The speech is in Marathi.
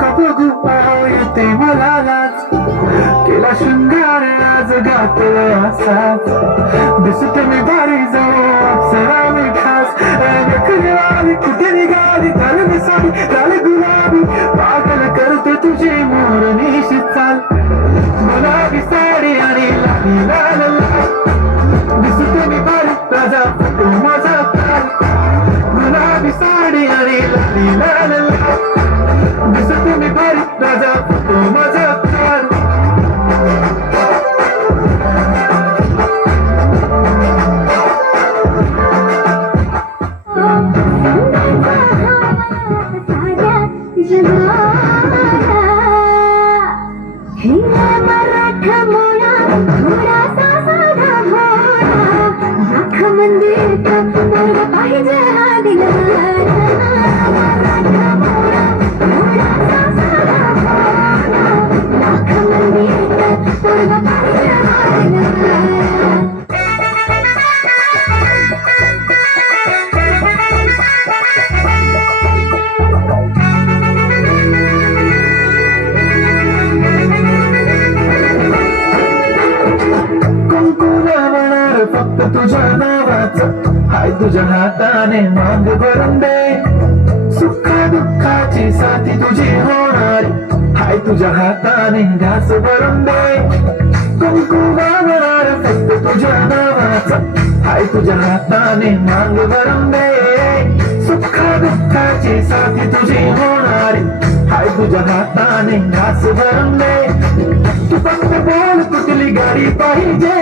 का बघू पाहू येते मला केला शृंगार आज गातला साथ दिसत मी भारी जाऊ अप्सरा मी खास. रखली कुठे निघाली? तर मी सारी गुलाबी. पागल करते तुझे मोर निशी चाल. मला साडी आणि लाली लाल दिसत मी भारी राजा माझा ताल. मला साडी आणि लाली लाल पाहिजे फक्त तुझ्या नावाचं हाय तुझ्या हाताने मांग भरून दे सुख दुःखाची साथी तुझी होणार। हाय तुझ्या हाताने घास भरून दे कुंकू लावणार फक्त तुझ्या नावाचं हाय तुझ्या हाताने मांग भरून दे दुःखाची साथी तुझी होणार। हाय तुझ्या हाताने घास भरून तू फक्त बोल कुठली गाडी पाहिजे